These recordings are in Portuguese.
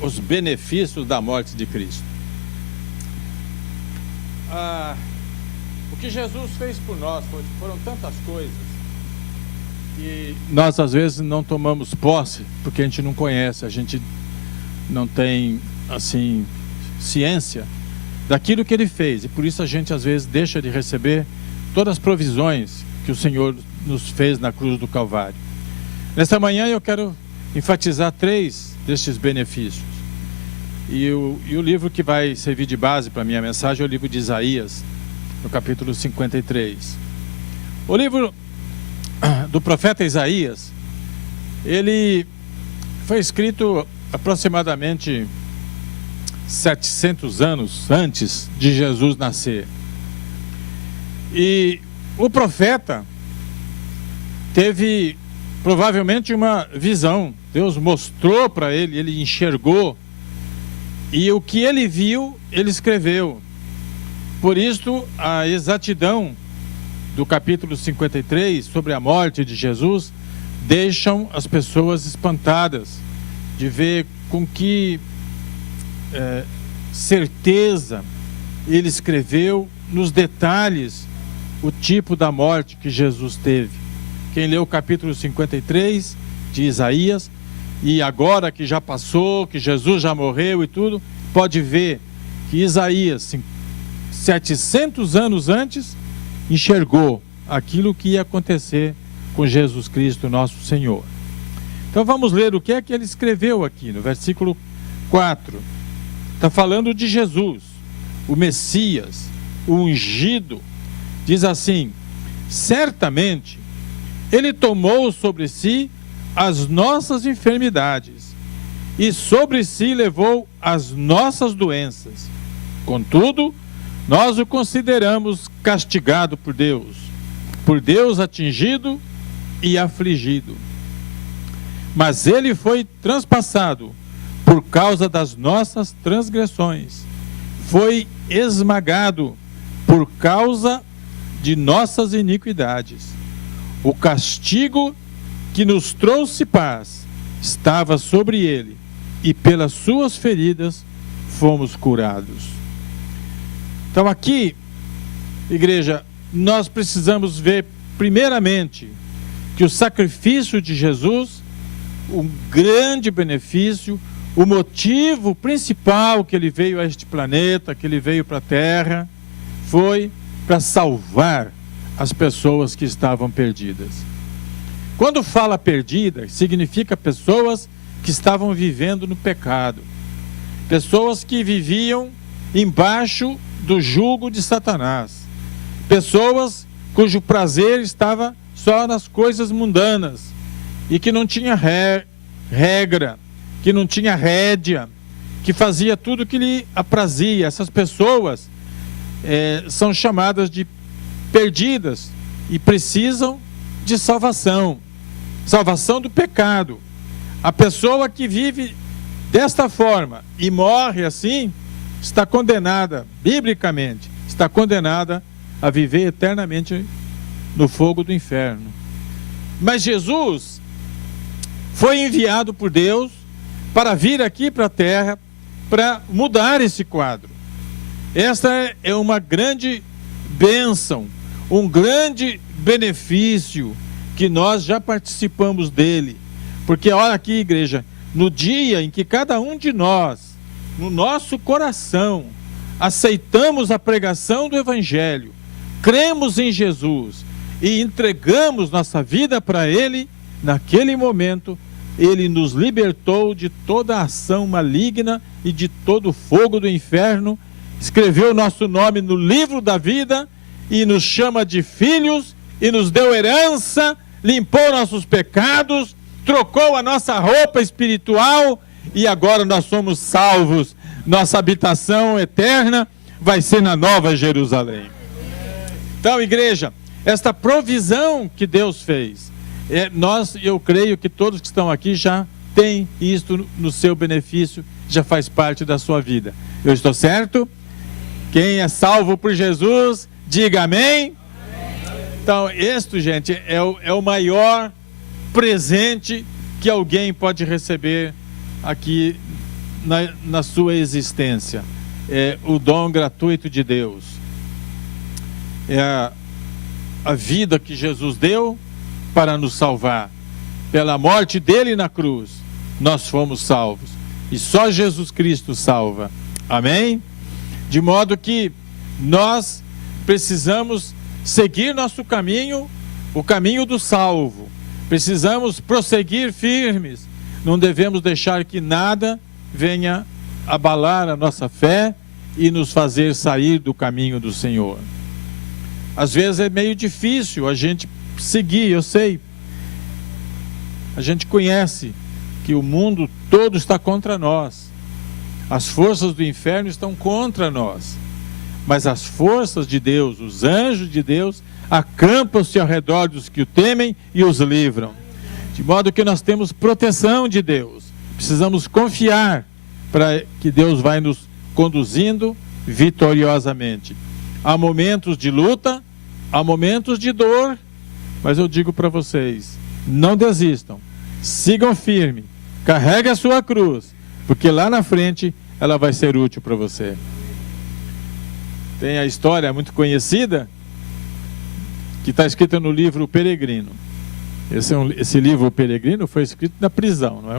os benefícios da morte de Cristo. O que Jesus fez por nós foram tantas coisas que nós às vezes não tomamos posse, porque a gente não conhece, a gente não tem assim ciência daquilo que ele fez, e por isso a gente às vezes deixa de receber todas as provisões que o Senhor nos fez na cruz do Calvário. Nesta manhã eu quero enfatizar 3 destes benefícios. E o livro que vai servir de base para a minha mensagem é o livro de Isaías, no capítulo 53. O livro do profeta Isaías, ele foi escrito aproximadamente 700 anos antes de Jesus nascer. E o profeta teve provavelmente uma visão. Deus mostrou para ele, ele enxergou, e o que ele viu, ele escreveu. Por isso, a exatidão do capítulo 53 sobre a morte de Jesus deixam as pessoas espantadas de ver com que certeza ele escreveu nos detalhes o tipo da morte que Jesus teve. Quem leu o capítulo 53 de Isaías, e agora que já passou, que Jesus já morreu e tudo, pode ver que Isaías, 700 anos antes, enxergou aquilo que ia acontecer com Jesus Cristo, nosso Senhor. Então vamos ler o que é que ele escreveu aqui, no versículo 4. Está falando de Jesus, o Messias, o ungido. Diz assim: certamente ele tomou sobre si as nossas enfermidades e sobre si levou as nossas doenças. Contudo, nós o consideramos castigado por Deus atingido e afligido. Mas ele foi transpassado por causa das nossas transgressões, foi esmagado por causa de nossas iniquidades. O castigo que nos trouxe paz estava sobre ele, e pelas suas feridas fomos curados. Então aqui, igreja, nós precisamos ver primeiramente que o sacrifício de Jesus, um grande benefício, o motivo principal que ele veio a este planeta, que ele veio para a Terra, foi para salvar as pessoas que estavam perdidas. Quando fala perdida, significa pessoas que estavam vivendo no pecado, pessoas que viviam embaixo do jugo de Satanás, pessoas cujo prazer estava só nas coisas mundanas e que não tinha regra, que não tinha rédea, que fazia tudo o que lhe aprazia. Essas pessoas são chamadas de perdidas e precisam de salvação do pecado. A pessoa que vive desta forma e morre assim, está condenada, biblicamente, está condenada a viver eternamente no fogo do inferno. Mas Jesus foi enviado por Deus para vir aqui para a terra, para mudar esse quadro. Esta é uma grande bênção, um grande benefício que nós já participamos dele. Porque olha aqui, igreja, no dia em que cada um de nós, no nosso coração, aceitamos a pregação do Evangelho, cremos em Jesus e entregamos nossa vida para Ele, naquele momento, Ele nos libertou de toda a ação maligna e de todo o fogo do inferno, escreveu nosso nome no livro da vida e nos chama de filhos e nos deu herança, limpou nossos pecados, trocou a nossa roupa espiritual e agora nós somos salvos. Nossa habitação eterna vai ser na Nova Jerusalém. Então, igreja, esta provisão que Deus fez, eu creio que todos que estão aqui já têm isto no seu benefício, já faz parte da sua vida. Eu estou certo? Quem é salvo por Jesus, diga amém. Então, isto, gente, é o maior presente que alguém pode receber aqui na sua existência. É o dom gratuito de Deus. É a vida que Jesus deu para nos salvar. Pela morte dele na cruz, nós fomos salvos. E só Jesus Cristo salva. Amém? De modo que nós precisamos seguir nosso caminho, o caminho do salvo. Precisamos prosseguir firmes. Não devemos deixar que nada venha abalar a nossa fé e nos fazer sair do caminho do Senhor. Às vezes é meio difícil a gente seguir, eu sei. A gente conhece que o mundo todo está contra nós. As forças do inferno estão contra nós. Mas as forças de Deus, os anjos de Deus, acampam-se ao redor dos que o temem e os livram. De modo que nós temos proteção de Deus. Precisamos confiar para que Deus vai nos conduzindo vitoriosamente. Há momentos de luta, há momentos de dor, mas eu digo para vocês, não desistam, sigam firme, carregue a sua cruz, porque lá na frente ela vai ser útil para você. Tem a história muito conhecida, que está escrita no livro O Peregrino. Esse livro O Peregrino foi escrito na prisão, não é?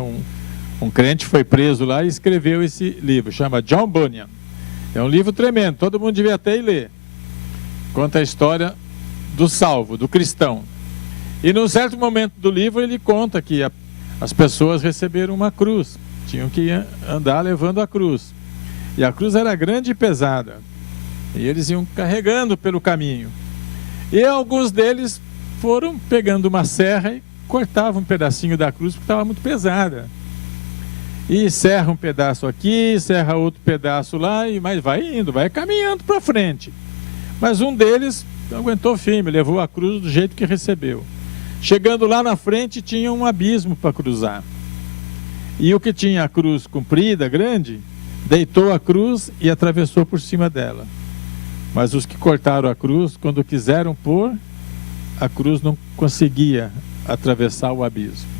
Um crente foi preso lá e escreveu esse livro, chama John Bunyan. É um livro tremendo, todo mundo devia até ir ler. Conta a história do salvo, do cristão. E num certo momento do livro ele conta que as pessoas receberam uma cruz, tinham que andar levando a cruz. E a cruz era grande e pesada. E eles iam carregando pelo caminho. E alguns deles foram pegando uma serra e cortavam um pedacinho da cruz porque estava muito pesada. E serra um pedaço aqui, serra outro pedaço lá, mas vai indo, vai caminhando para frente. Mas um deles aguentou firme, levou a cruz do jeito que recebeu. Chegando lá na frente tinha um abismo para cruzar. E o que tinha a cruz comprida, grande, deitou a cruz e atravessou por cima dela. Mas os que cortaram a cruz, quando quiseram pôr, a cruz não conseguia atravessar o abismo.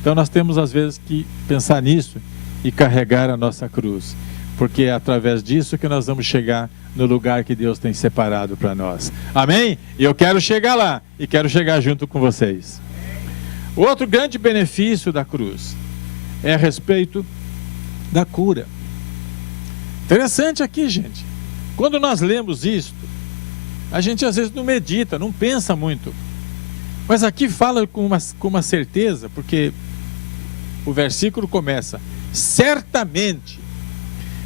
Então nós temos às vezes que pensar nisso e carregar a nossa cruz, porque é através disso que nós vamos chegar no lugar que Deus tem separado para nós. Amém? E eu quero chegar lá e quero chegar junto com vocês. O outro grande benefício da cruz é a respeito da cura. Interessante aqui, gente. Quando nós lemos isto, a gente às vezes não medita, não pensa muito. Mas aqui fala com uma certeza, porque o versículo começa, certamente.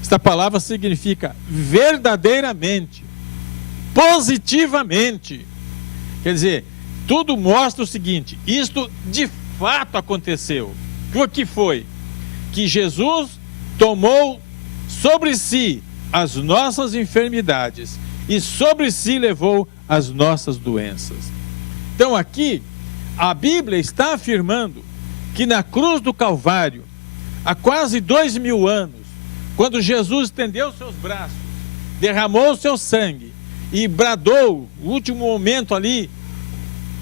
Esta palavra significa verdadeiramente, positivamente. Quer dizer, tudo mostra o seguinte, isto de fato aconteceu. O que foi? Que Jesus tomou sobre si as nossas enfermidades e sobre si levou as nossas doenças. Então aqui, a Bíblia está afirmando que na cruz do Calvário, há quase 2000 anos, quando Jesus estendeu seus braços, derramou o seu sangue e bradou, o último momento ali,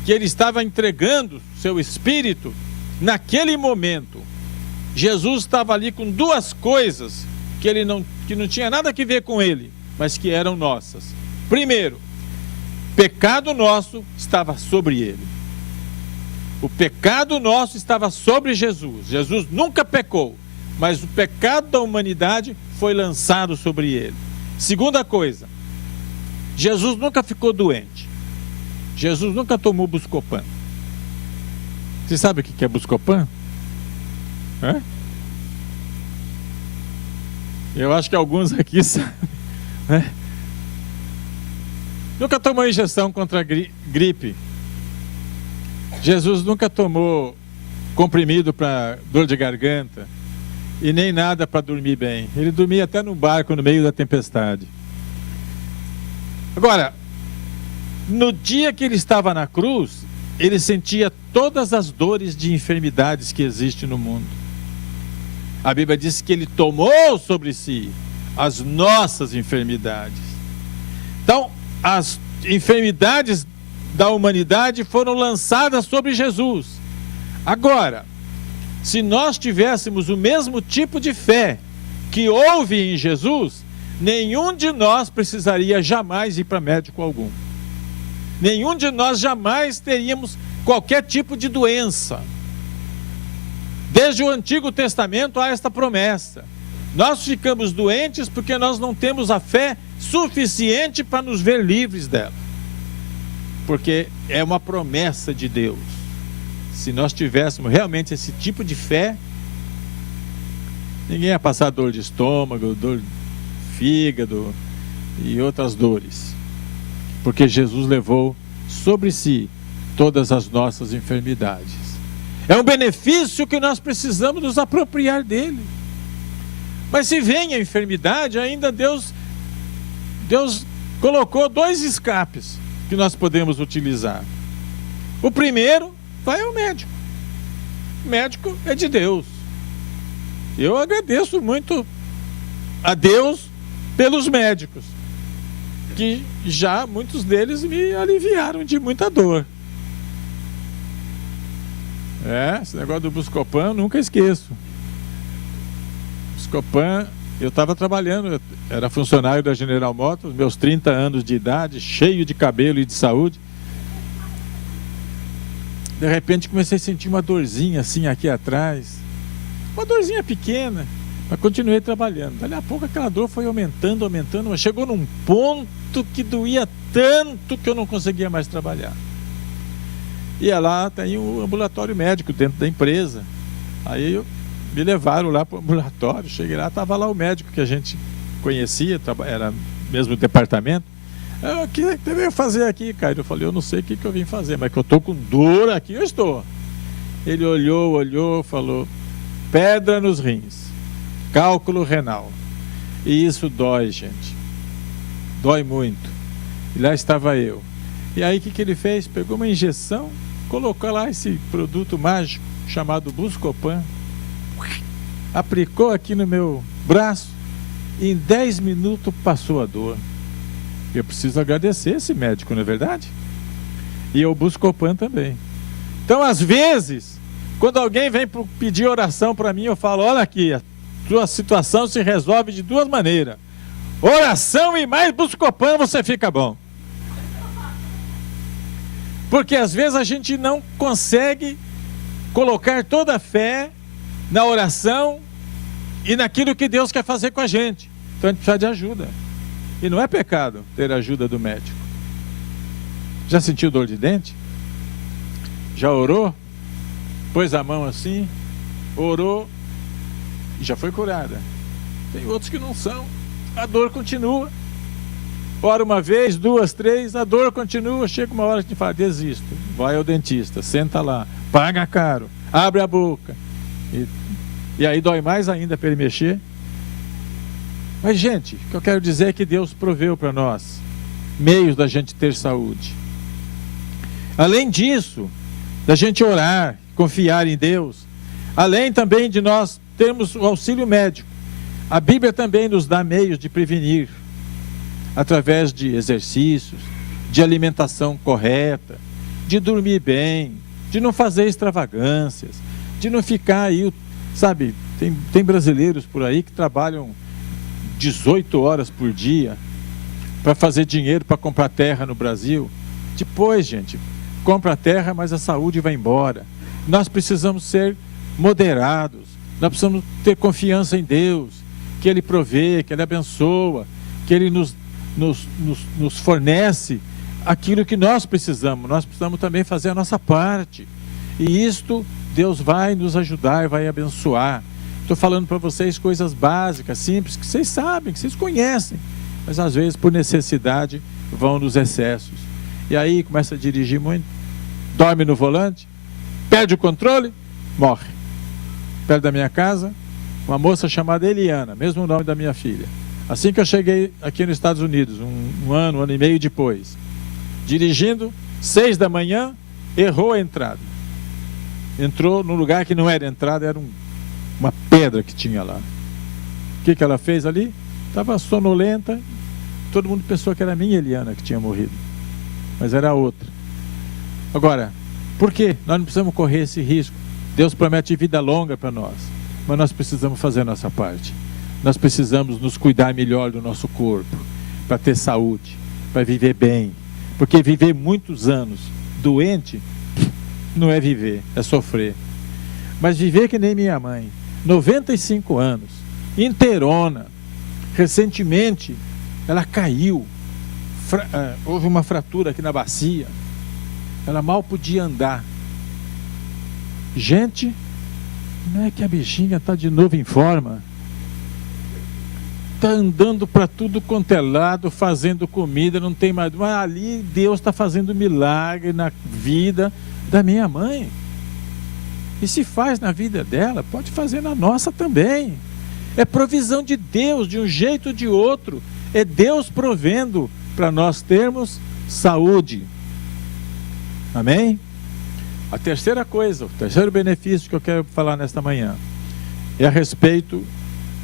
que ele estava entregando seu espírito, naquele momento, Jesus estava ali com duas coisas que não tinha nada a ver com ele, mas que eram nossas. Primeiro, pecado nosso estava sobre ele. O pecado nosso estava sobre Jesus. Jesus nunca pecou, mas o pecado da humanidade foi lançado sobre ele. Segunda coisa, Jesus nunca ficou doente. Jesus nunca tomou Buscopan. Você sabe o que é Buscopan? Hã? Eu acho que alguns aqui sabem, né? Nunca tomou injeção contra a gripe. Jesus nunca tomou comprimido para dor de garganta e nem nada para dormir bem. Ele dormia até no barco no meio da tempestade. Agora, no dia que ele estava na cruz, ele sentia todas as dores de enfermidades que existem no mundo. A Bíblia diz que ele tomou sobre si as nossas enfermidades. Então, as enfermidades da humanidade foram lançadas sobre Jesus. Agora, se nós tivéssemos o mesmo tipo de fé que houve em Jesus, nenhum de nós precisaria jamais ir para médico algum. Nenhum de nós jamais teríamos qualquer tipo de doença. Desde o Antigo Testamento há esta promessa. Nós ficamos doentes porque nós não temos a fé suficiente para nos ver livres dela. Porque é uma promessa de Deus. Se nós tivéssemos realmente esse tipo de fé, ninguém ia passar dor de estômago, dor de fígado e outras dores. Porque Jesus levou sobre si todas as nossas enfermidades. É um benefício que nós precisamos nos apropriar dele. Mas se vem a enfermidade, ainda Deus colocou 2 escapes que nós podemos utilizar. O primeiro vai ao médico. O médico é de Deus. Eu agradeço muito a Deus pelos médicos, que já muitos deles me aliviaram de muita dor. Esse negócio do Buscopan eu nunca esqueço. Buscopan, eu estava trabalhando, eu era funcionário da General Motors, meus 30 anos de idade, cheio de cabelo e de saúde. De repente comecei a sentir uma dorzinha assim aqui atrás. Uma dorzinha pequena, mas continuei trabalhando. Dali a pouco aquela dor foi aumentando, mas chegou num ponto que doía tanto que eu não conseguia mais trabalhar. E lá tem um ambulatório médico dentro da empresa. Aí me levaram lá para o ambulatório, cheguei lá, estava lá o médico que a gente conhecia, era mesmo departamento. O que você veio fazer aqui, Caio? Eu falei, eu não sei o que eu vim fazer, mas que eu estou com dor aqui, eu estou. Ele olhou, falou, pedra nos rins, cálculo renal. E isso dói, gente. Dói muito. E lá estava eu. E aí o que ele fez? Pegou uma injeção, colocou lá esse produto mágico chamado Buscopan, aplicou aqui no meu braço e em 10 minutos passou a dor. Eu preciso agradecer esse médico, não é verdade? E o Buscopan também. Então, às vezes, quando alguém vem pedir oração para mim, eu falo, olha aqui, a tua situação se resolve de 2 maneiras. Oração e mais Buscopan, você fica bom. Porque às vezes a gente não consegue colocar toda a fé na oração e naquilo que Deus quer fazer com a gente. Então a gente precisa de ajuda. E não é pecado ter a ajuda do médico. Já sentiu dor de dente? Já orou? Pôs a mão assim, orou e já foi curada. Tem outros que não são. A dor continua. Ora uma vez, 2, 3, a dor continua. Chega uma hora que a gente fala, desisto. Vai ao dentista, senta lá, paga caro, abre a boca. E aí dói mais ainda para ele mexer. Mas, gente, o que eu quero dizer é que Deus proveu para nós meios da gente ter saúde. Além disso, da gente orar, confiar em Deus, além também de nós termos o auxílio médico, a Bíblia também nos dá meios de prevenir, através de exercícios, de alimentação correta, de dormir bem, de não fazer extravagâncias, de não ficar aí, sabe, tem brasileiros por aí que trabalham 18 horas por dia para fazer dinheiro para comprar terra no Brasil. Depois, gente, compra a terra, mas a saúde vai embora. Nós precisamos ser moderados, nós precisamos ter confiança em Deus, que Ele provê, que Ele abençoa, que Ele nos fornece aquilo que nós precisamos. Nós precisamos também fazer a nossa parte. E isto Deus vai nos ajudar, vai abençoar. Estou falando para vocês coisas básicas, simples, que vocês sabem, que vocês conhecem, mas às vezes por necessidade vão nos excessos. E aí começa a dirigir muito, dorme no volante, perde o controle, morre. Perto da minha casa, uma moça chamada Eliana, mesmo nome da minha filha. Assim que eu cheguei aqui nos Estados Unidos, um ano e meio depois, dirigindo, 6 da manhã, errou a entrada. Entrou num lugar que não era entrada, era uma pedra que tinha lá. O que ela fez ali? Estava sonolenta. Todo mundo pensou que era a minha Eliana que tinha morrido, mas era a outra. Agora, por quê? Nós não precisamos correr esse risco. Deus promete vida longa para nós, mas nós precisamos fazer a nossa parte. nós precisamos nos cuidar melhor do nosso corpo, para ter saúde, para viver bem. Porque viver muitos anos doente não é viver, é sofrer. Mas viver que nem minha mãe, 95 anos, inteirona, recentemente ela caiu, houve uma fratura aqui na bacia, ela mal podia andar. Gente, não é que a bichinha está de novo em forma, está andando para tudo quanto é lado, fazendo comida, não tem mais, mas ali Deus está fazendo milagre na vida da minha mãe. E se faz na vida dela, pode fazer na nossa também. É provisão de Deus, de um jeito ou de outro. É Deus provendo para nós termos saúde. Amém? A terceira coisa, o terceiro benefício que eu quero falar nesta manhã, é a respeito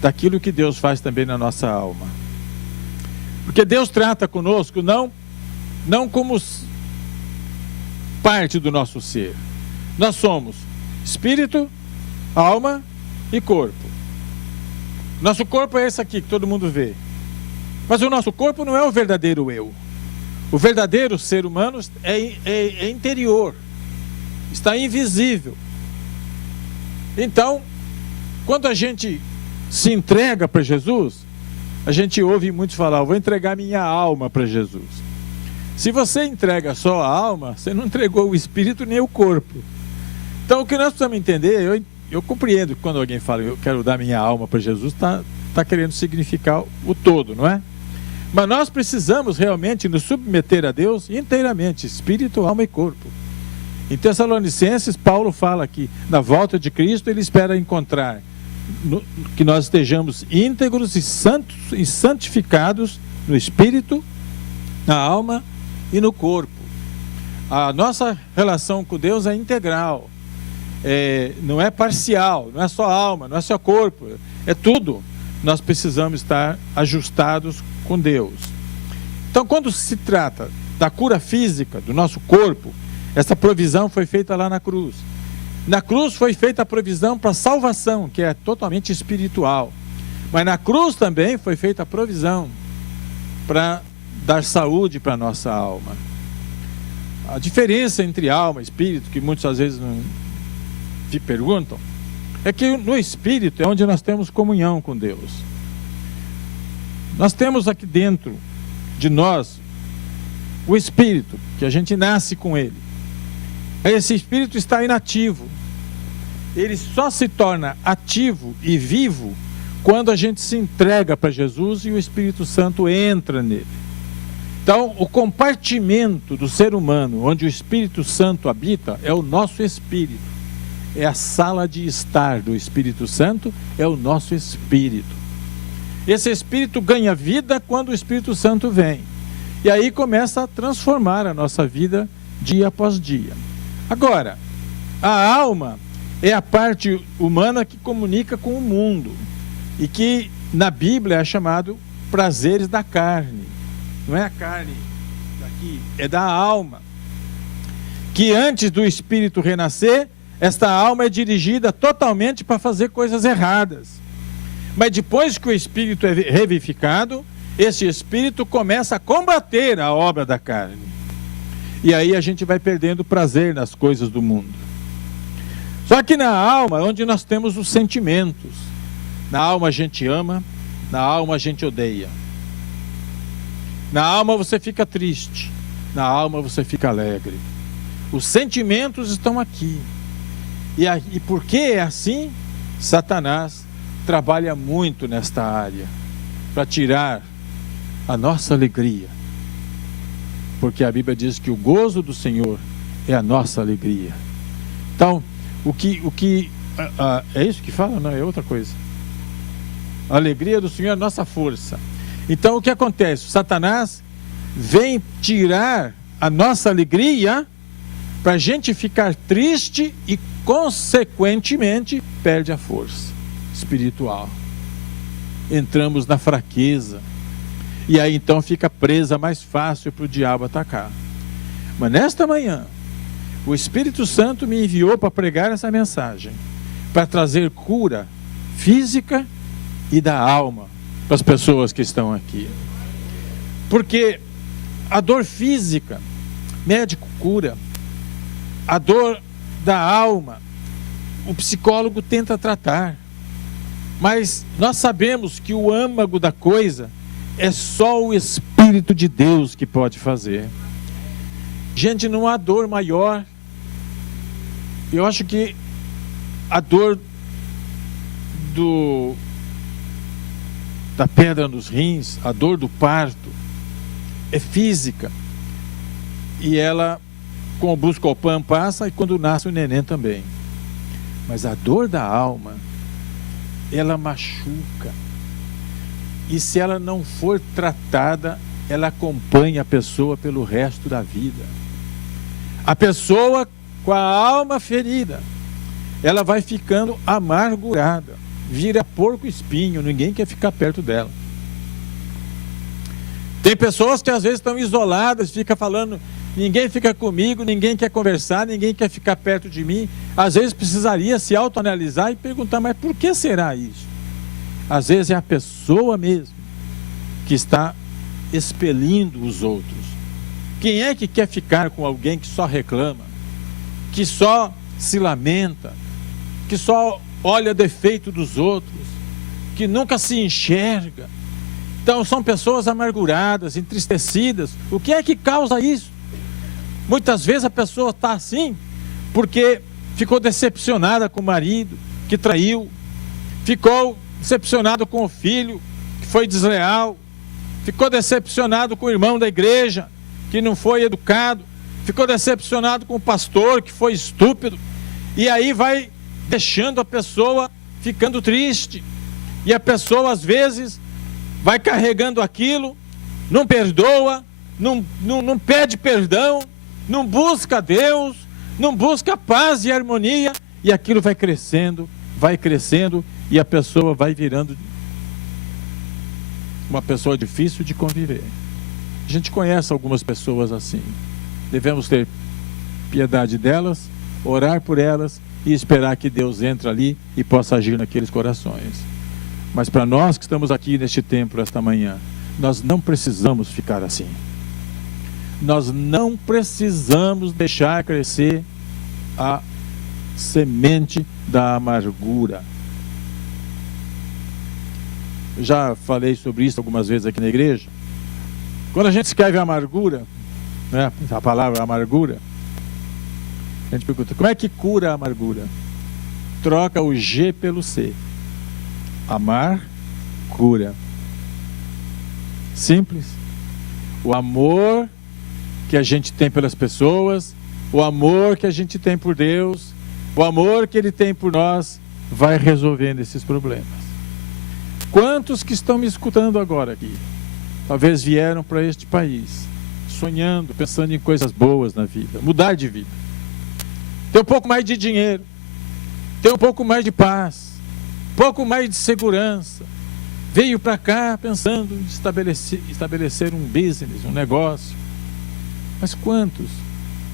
daquilo que Deus faz também na nossa alma. Porque Deus trata conosco não como parte do nosso ser. Nós somos espírito, alma e corpo. Nosso corpo é esse aqui que todo mundo vê. Mas o nosso corpo não é o verdadeiro eu. O verdadeiro ser humano é interior. Está invisível. Então, quando a gente se entrega para Jesus, a gente ouve muitos falar: eu vou entregar minha alma para Jesus. Se você entrega só a alma, você não entregou o espírito nem o corpo. Então, o que nós precisamos entender, eu compreendo que quando alguém fala eu quero dar minha alma para Jesus, está querendo significar o todo, não é? Mas nós precisamos realmente nos submeter a Deus inteiramente, espírito, alma e corpo. Em Tessalonicenses, Paulo fala que na volta de Cristo ele espera encontrar que nós estejamos íntegros e santos e santificados no espírito, na alma e no corpo. A nossa relação com Deus é integral, não é parcial, não é só alma, não é só corpo, é tudo. Nós precisamos estar ajustados com Deus. Então, quando se trata da cura física do nosso corpo, essa provisão foi feita lá na cruz. Na cruz foi feita a provisão para a salvação, que é totalmente espiritual. Mas na cruz também foi feita a provisão para dar saúde para a nossa alma. A diferença entre alma e espírito, que muitas vezes não te perguntam, é que no espírito é onde nós temos comunhão com Deus. Nós temos aqui dentro de nós o espírito, que a gente nasce com ele. Esse espírito está inativo. Ele só se torna ativo e vivo quando a gente se entrega para Jesus e o Espírito Santo entra nele. Então, o compartimento do ser humano onde o Espírito Santo habita é o nosso espírito. É a sala de estar do Espírito Santo, é o nosso espírito. Esse espírito ganha vida quando o Espírito Santo vem. E aí começa a transformar a nossa vida dia após dia. Agora, a alma é a parte humana que comunica com o mundo e que na Bíblia é chamado prazeres da carne. Não é a carne daqui, é da alma. Que antes do espírito renascer, esta alma é dirigida totalmente para fazer coisas erradas. Mas depois que o espírito é revivificado, esse espírito começa a combater a obra da carne. E aí a gente vai perdendo prazer nas coisas do mundo. Só que na alma é onde nós temos os sentimentos. Na alma a gente ama, na alma a gente odeia. Na alma você fica triste, na alma você fica alegre. Os sentimentos estão aqui. E porque é assim, Satanás trabalha muito nesta área para tirar a nossa alegria. Porque a Bíblia diz que o gozo do Senhor é a nossa alegria. Então, é isso que fala? Não, é outra coisa. A alegria do Senhor é a nossa força. Então, o que acontece? O Satanás vem tirar a nossa alegria para a gente ficar triste e, consequentemente, perde a força espiritual. Entramos na fraqueza. E aí então fica presa mais fácil para o diabo atacar. Mas nesta manhã, o Espírito Santo me enviou para pregar essa mensagem, para trazer cura física e da alma para as pessoas que estão aqui. Porque a dor física, médico cura. A dor da alma, o psicólogo tenta tratar. Mas nós sabemos que o âmago da coisa é só o Espírito de Deus que pode fazer. Gente, não há dor maior. Eu acho que a dor da pedra nos rins, a dor do parto, é física. E ela, com o Buscopan, passa, e quando nasce o neném também. Mas a dor da alma, ela machuca. E se ela não for tratada, ela acompanha a pessoa pelo resto da vida. A pessoa com a alma ferida, ela vai ficando amargurada, vira porco espinho, ninguém quer ficar perto dela. Tem pessoas que às vezes estão isoladas, ficam falando, ninguém fica comigo, ninguém quer conversar, ninguém quer ficar perto de mim. Às vezes precisaria se autoanalisar e perguntar, mas por que será isso? Às vezes é a pessoa mesmo que está expelindo os outros. Quem é que quer ficar com alguém que só reclama, que só se lamenta, que só olha defeito dos outros, que nunca se enxerga? Então são pessoas amarguradas, entristecidas. O que é que causa isso? Muitas vezes a pessoa está assim porque ficou decepcionada com o marido que traiu, ficou decepcionado com o filho que foi desleal, ficou decepcionado com o irmão da igreja que não foi educado, ficou decepcionado com o pastor que foi estúpido, e aí vai deixando a pessoa ficando triste, e a pessoa às vezes vai carregando aquilo, não perdoa, não pede perdão, não busca Deus, não busca paz e harmonia, e aquilo vai crescendo, e a pessoa vai virando uma pessoa difícil de conviver. A gente conhece algumas pessoas assim. Devemos ter piedade delas, orar por elas e esperar que Deus entre ali e possa agir naqueles corações. Mas para nós que estamos aqui neste templo esta manhã, nós não precisamos ficar assim. Nós não precisamos deixar crescer a semente da amargura. Eu já falei sobre isso algumas vezes aqui na igreja. Quando a gente escreve amargura, né, a palavra amargura, a gente pergunta, como é que cura a amargura? Troca o G pelo C. Amar, cura. Simples. O amor que a gente tem pelas pessoas, o amor que a gente tem por Deus, o amor que Ele tem por nós, vai resolvendo esses problemas. Quantos que estão me escutando agora aqui, talvez vieram para este país, sonhando, pensando em coisas boas na vida, mudar de vida, ter um pouco mais de dinheiro, ter um pouco mais de paz, um pouco mais de segurança, veio para cá pensando em estabelecer um business, um negócio, mas quantos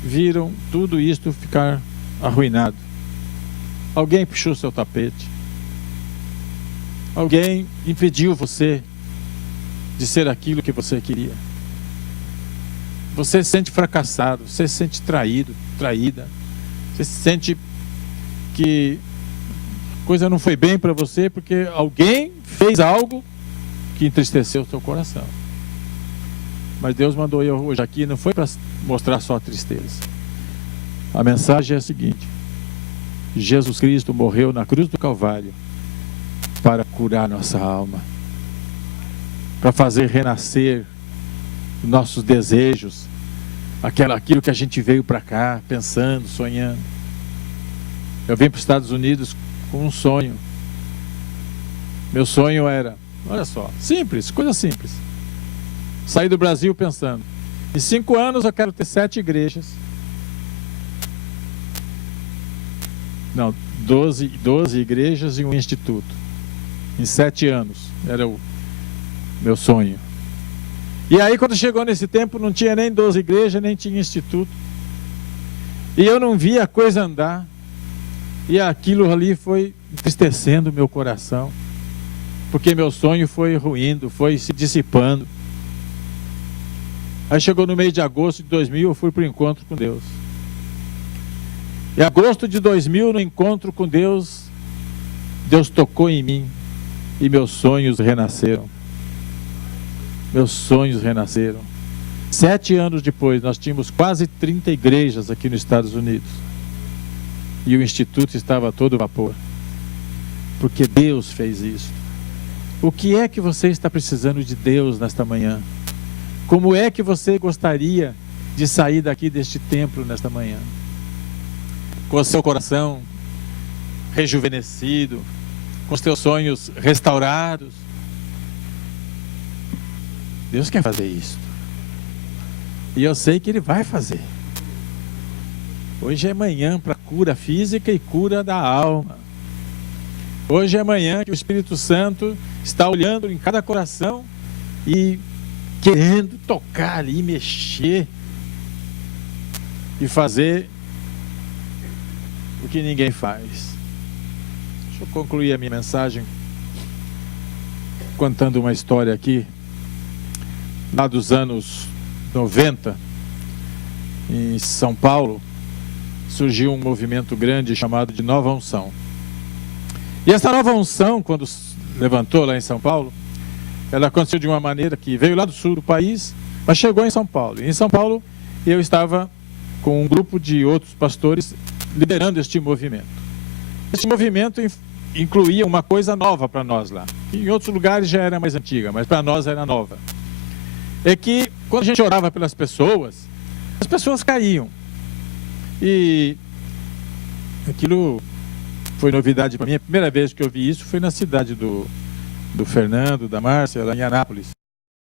viram tudo isto ficar arruinado? Alguém puxou seu tapete, alguém impediu você de ser aquilo que você queria. Você se sente fracassado, você se sente traído, traída, você se sente que coisa não foi bem para você porque alguém fez algo que entristeceu o seu coração. Mas Deus mandou eu hoje aqui, não foi para mostrar só a tristeza. A mensagem é a seguinte: Jesus Cristo morreu na cruz do Calvário para curar nossa alma, para fazer renascer nossos desejos, aquilo que a gente veio para cá pensando, sonhando. Eu vim para os Estados Unidos com um sonho. Meu sonho era, olha só, simples, coisa simples. Saí do Brasil pensando, em 5 anos eu quero ter 7 igrejas. Não, 12 igrejas e um instituto. Em 7 anos, era o meu sonho. E aí quando chegou nesse tempo, não tinha nem 12 igrejas, nem tinha instituto. E eu não via a coisa andar. E aquilo ali foi entristecendo o meu coração. porque meu sonho foi ruindo, foi se dissipando. Aí chegou no mês de agosto de 2000, eu fui para o encontro com Deus. Em agosto de 2000, no encontro com Deus, Deus tocou em mim e meus sonhos renasceram. Meus sonhos renasceram. 7 anos depois, nós tínhamos quase 30 igrejas aqui nos Estados Unidos. E o instituto estava a todo vapor. Porque Deus fez isso. O que é que você está precisando de Deus nesta manhã? Como é que você gostaria de sair daqui deste templo nesta manhã? Com o seu coração rejuvenescido, com os teus sonhos restaurados. Deus quer fazer isso. E eu sei que Ele vai fazer. Hoje é manhã para cura física e cura da alma. Hoje é manhã que o Espírito Santo está olhando em cada coração e querendo tocar ali, mexer e fazer o que ninguém faz. Deixa eu concluir a minha mensagem contando uma história aqui. Lá dos anos 90, em São Paulo, surgiu um movimento grande chamado de Nova Unção. E essa Nova Unção, quando levantou lá em São Paulo, ela aconteceu de uma maneira que veio lá do sul do país, mas chegou em São Paulo. E em São Paulo, eu estava com um grupo de outros pastores liderando este movimento. Este movimento incluía uma coisa nova para nós lá. Em outros lugares já era mais antiga, mas para nós era nova. É que quando a gente orava pelas pessoas, as pessoas caíam. E aquilo foi novidade para mim. A primeira vez que eu vi isso foi na cidade do Fernando, da Márcia, lá em Anápolis.